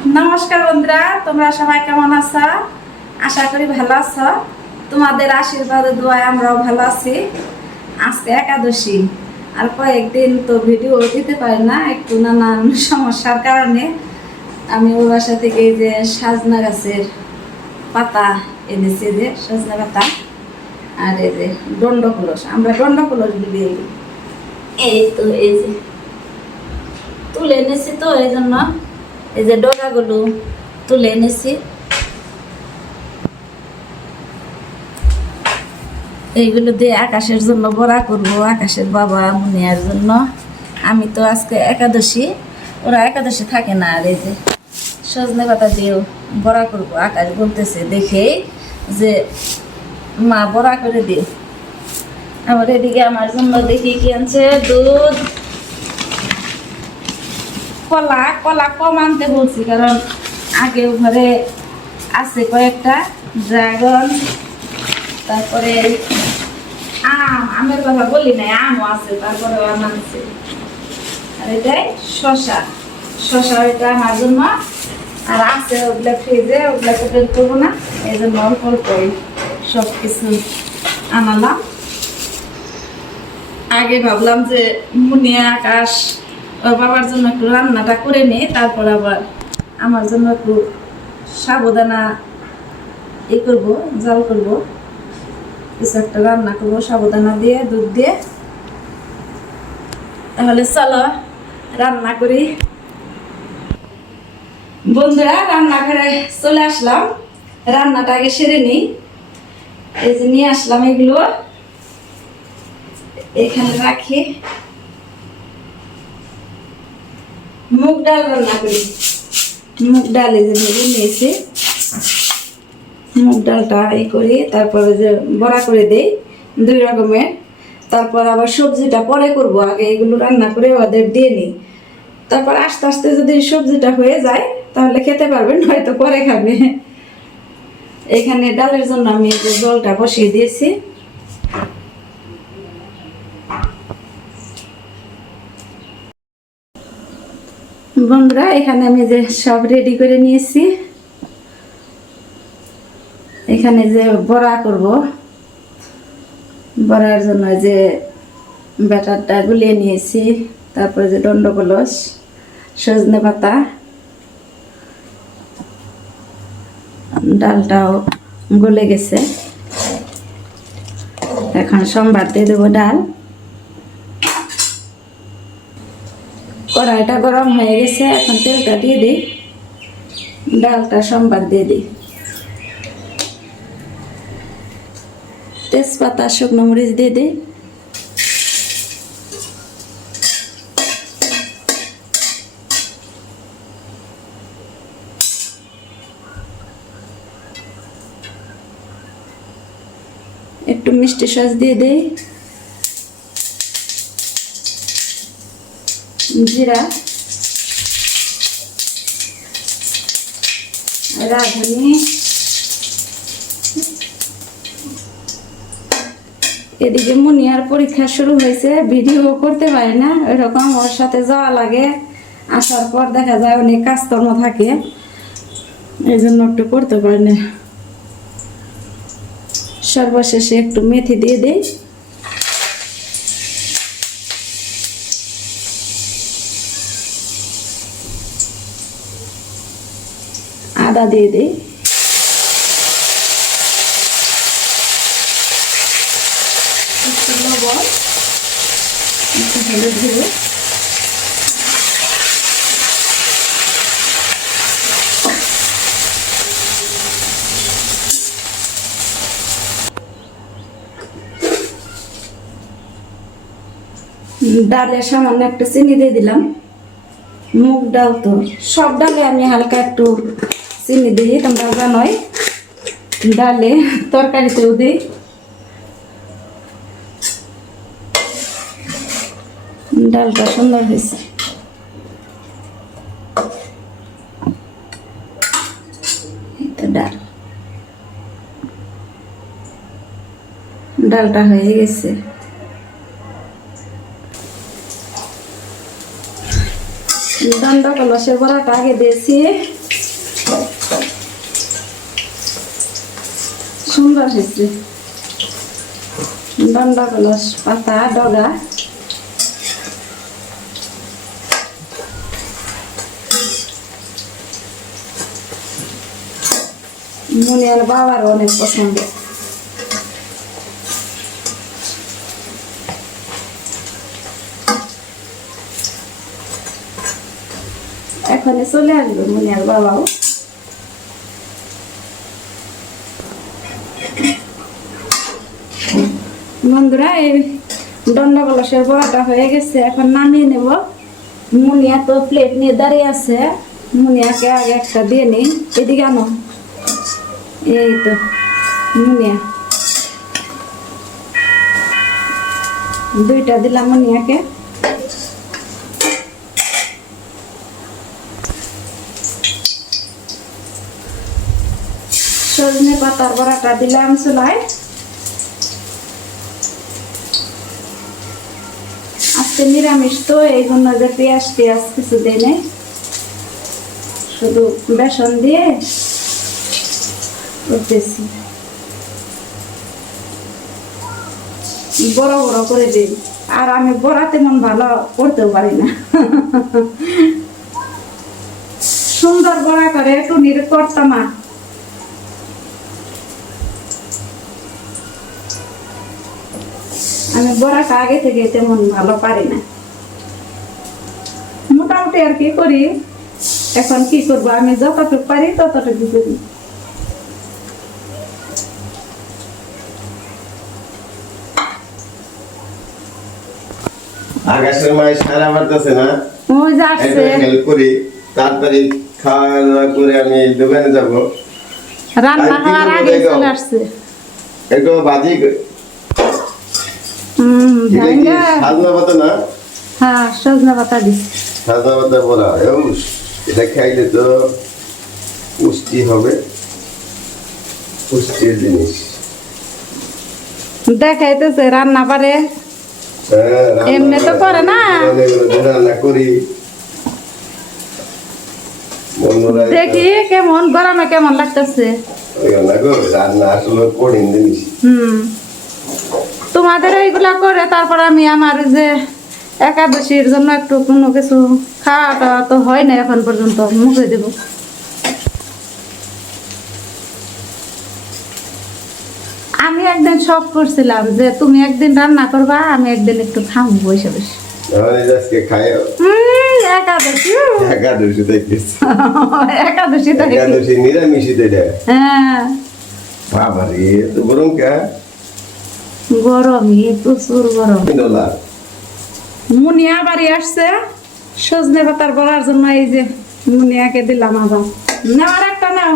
নমস্কার বন্ধুরা, তোমরা সবাই কেমন আছো? আশা করি ভালো আছো। তোমাদের আশীর্বাদে দোয়ায় আমরাও ভালো আছি। আজকে একাদশী, আর কয়েকদিন তো ভিডিও দিতে পারি না, একটু নানান সমস্যার কারণে। আমি ওর বাসা থেকে এই যে সাজনা গাছের পাতা এনেছি, যে সজনা পাতা, আর এই যে দণ্ড কলস, আমরা দণ্ড কলস বলি। এই তো এই যে তুলে এনেছি, তো এই জন্য এই যে ডগাগুলো তুলে এনেছি। এইগুলো দিয়ে আকাশের জন্য বড়া করবো, আকাশের বাবা মুনিয়ার জন্য। আমি তো আজকে একাদশী, ওরা একাদশী থাকে না। আর এই যে সজনে পাতা দিয়েও বড়া করবো। আকাশ বলতেছে দেখে যে মা বড়া করে দিও। আবার এদিকে আমার জন্য দেখি কি আনছে, দুধ, কলা। কলা কম আনতে বলছি, কারণ আগে ঘরে আছে কয়েকটা ড্রাগন, তারপরে আমের কথা বলি নাই, আমও আছে, তারপরে আম আনছে। আর এটাই শশা, শশা এটা আমার জন্য। আর আছে ওগুলা ফ্রিজে, ওগুলাকে বের করবো না, এই জন্য অল্প অল্প সব কিছু আনালাম। আগে ভাবলাম যে মুনিয়া আকাশ ওর বাবার জন্য একটু রান্নাটা করে নিই, তারপর আবার আমার জন্য একটু সাবুদানা করবো, জাল করবো, কিছু একটা রান্না করবো সাবুদানা দিয়ে, দুধ দিয়ে। তাহলে চলো রান্না করি। বন্ধুরা, রান্নাঘরে চলে আসলাম, রান্নাটা আগে সেরে নিই। এই যে নিয়ে আসলাম এগুলো, এখানে রাখি। মুগ ডাল রান্না করি। মুগ ডাল এই যে ভেজে নিয়েছি, মুগ ডালটা করি, তারপরে যে বড়া করে দেই দুই রকমের। তারপর আবার সবজিটা পরে করব, আগে এগুলো রান্না করে ওদের দিয়ে নিই। তারপর আস্তে আস্তে যদি সবজিটা হয়ে যায় তাহলে খেতে পারবেন, হয়তো পরে খাবে। এখানে ডালের জন্য আমি এই যে জলটা বসিয়ে দিয়েছি। বন্ধুরা, এখানে আমি যে সব রেডি করে নিয়েছি। এখানে যে বড়া করব, বড়ার জন্য যে ব্যাটারটা গুলিয়ে নিয়েছি, তারপরে যে দণ্ড কলস, সজনে পাতা, ডালটাও গলে গেছে। এখন সম্বার দিয়ে দেবো ডাল। কড়াইটা গরম হয়ে গেছে, এখন তেলটা দিয়ে দিই, ডালটা সম্বার দিয়ে দিই। তেজপাতা, শুকনো মরিচ দিয়ে দিই। একটু মিষ্টি সস দিয়ে দিই, জিরা, রাঁধুনি। এদিকে মুনিয়ার পরীক্ষা শুরু হয়েছে, ভিডিও করতে পারি না, এরকম ওর সাথে যাওয়া লাগে। আসার পর দেখা যায় অনেক কাজকর্ম থাকে, এই জন্য একটু করতে পারি না। সর্বশেষে একটু মেথি দিয়ে দিই, আদা দিয়ে দিই, একটু লবণ, একটু হলুদ দেবো। ডালে সামান্য একটু চিনি দিয়ে দিলাম। মুগ ডাল তো সব ডালে আমি হালকা একটু চিনি দিই, তোমরা জানোই। ডালে তরকারিতেও দিই। ডালটা সুন্দর হয়েছে। ডালটা হয়ে গেছে। দণ্ড কলসের বড়াটা আগে দিয়েছি, সুন্দর হয়েছে দন্ডা কলস পাতা ডগা মুনিয়ার বাবার অনেক পছন্দ এখানে চলে আসবে মুনিয়ার বাবাও বন্ধুরা এই দন্ডা কলসের বড়াটা হয়ে গেছে এখন নামিয়ে নেব মুনিয়া তো প্লেট নিয়ে দাঁড়িয়ে আছে মুনিয়াকে আগে একটা দিয়ে নিই এদিকে আনো এই তো মুনিয়া দুইটা দিলাম মুনিয়াকে সজনে পাতার বড়াটা দিলাম চুলায় আজকে নিরামিষ তো এই জন্য যে পেঁয়াজ কিছু দেয় নাই শুধু বেসন দিয়ে করতেছি বড় বড় করে দিই আর আমি বড়া তেমন ভালো করতেও পারি না সুন্দর বড়া করে একটু নিরে করতাম না আমি বড়াটা আগে থেকে তেমন ভালো পারি না মোটামুটি আর কি করি এখন কি করবো আমি যতটুকু পারি ততটুকু করি আকাশের মায়ের সারা বাড়তেছে না ওই যাচ্ছে হেল্প করি তাড়াতাড়ি খাওয়া দাওয়া করে আমি দোকানে যাব রান্না হওয়ার আগে চলে আসছে একটু বাজি সাজনা পাতা না হ্যাঁ সজনা পাতা দিস সাজনা পাতা বলা এটা খাইলে তো পুষ্টি হবে পুষ্টির জিনিস দেখাইতেছে রান্না পারে এমনি তো করে না রান্না করি দেখি কেমন গরমে কেমন লাগতেছে রান্না আসলে কঠিন জিনিস তোমাদের এইগুলা করে তারপর আমি আমার যে একাদশীর জন্য একটু কোনো কিছু খাওয়া টাওয়া তো হয় না এখন পর্যন্ত মুখে দেব আমি একদিন শখ করছিলাম যে তুমি একদিন রান্না করবা আমি একদিন একটু খাবো বসে বসে একাদশী একাদশী একাদশী নিরামিষই তো এটা হ্যাঁ বাবা রে তো গরম কে গরমই প্রচুর গরম মুনিয়া বাড়ি আসছে সজনে পাতার বড়ার জন্য এই যে মুনিয়াকে দিলাম আবার নেওয়ার একটা নাও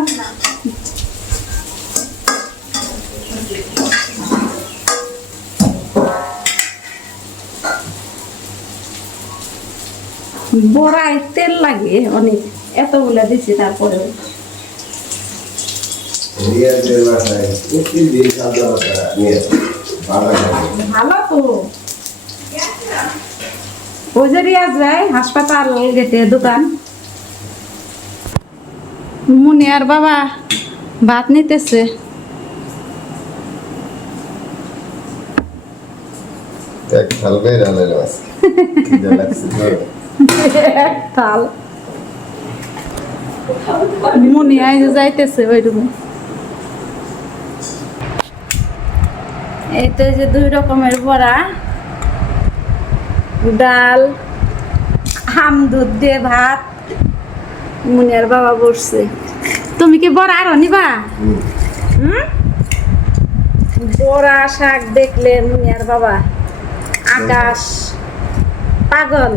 বড়ায় তেল লাগে অনেক এতগুলা দিছি তারপরে ভালো তো ওই যে রিয়াজ ভাই হাসপাতাল গেছে দোকান মুনিয়ার বাবা ভাত নিতেছে তাল মুনিয়ায় যাইতেছে ওইটুকু এই তো যে দুই রকমের বড়া ডাল হাম দুধ দিয়ে ভাত মুনিয়ার বাবা বসছে তুমি কি বড়া আরো নিবা বড়া শাক দেখলে মুনিয়ার বাবা আকাশ পাগল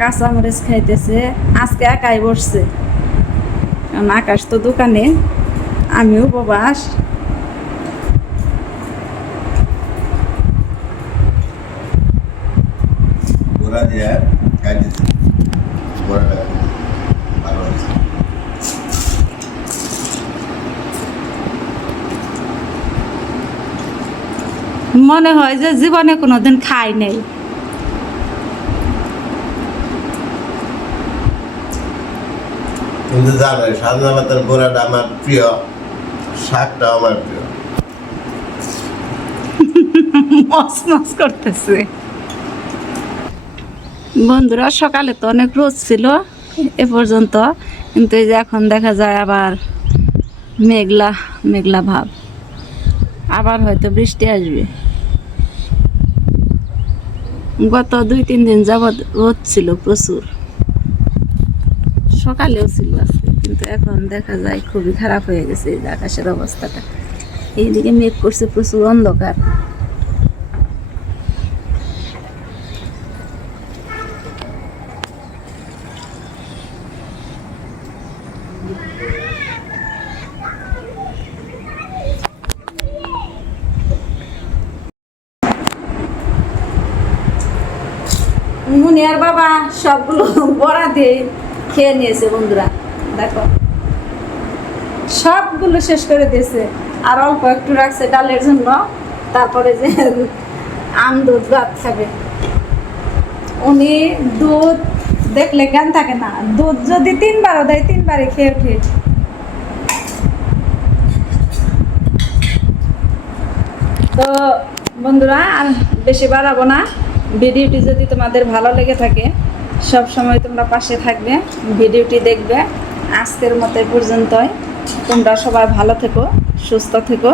কাঁচামরিচ খাইতেছে আজকে একাই বসছে কারণ আকাশ তো দোকানে আমিও উপবাস মনে হয় যে জীবনে কোনোদিন খাই নাই কিন্তু জানোই সাজনা পাতার বড়াটা আমার প্রিয়, শাকটা আমার প্রিয়। মস মস করতেছে। বন্ধুরা সকালে তো অনেক রোদ ছিল এ পর্যন্ত, কিন্তু এই যে এখন দেখা যায় আবার মেঘলা মেঘলা ভাব, আবার হয়তো বৃষ্টি আসবে। গত 2-3 দিন যাবৎ রোদ ছিল প্রচুর, সকালেও ছিল আজকে, কিন্তু এখন দেখা যায় খুবই খারাপ হয়ে গেছে এই যে আকাশের অবস্থাটা। এইদিকে মেঘ করছে, প্রচুর অন্ধকার। মুনিয়ার বাবা সবগুলো বড়া দিয়ে খেয়ে নিয়েছে বন্ধুরা, দেখো সবগুলো শেষ করে দিয়েছে, আর অল্প একটু রাখছে ডালের জন্য, তারপরে যে আম দুধ ভাত খাবে। উনি দুধ দেখলে জ্ঞান থাকে না, দুধ যদি 3বারও দেয় 3বারই খেয়ে উঠে। তো বন্ধুরা আর বেশি বাড়াবো না, ভিডিওটি যদি তোমাদের ভালো লেগে থাকে সব সময় তোমরা পাশে থাকবে, ভিডিওটি দেখবে। আজকের মতো পর্যন্তই, তোমরা সবাই ভালো থেকো, সুস্থ থেকো।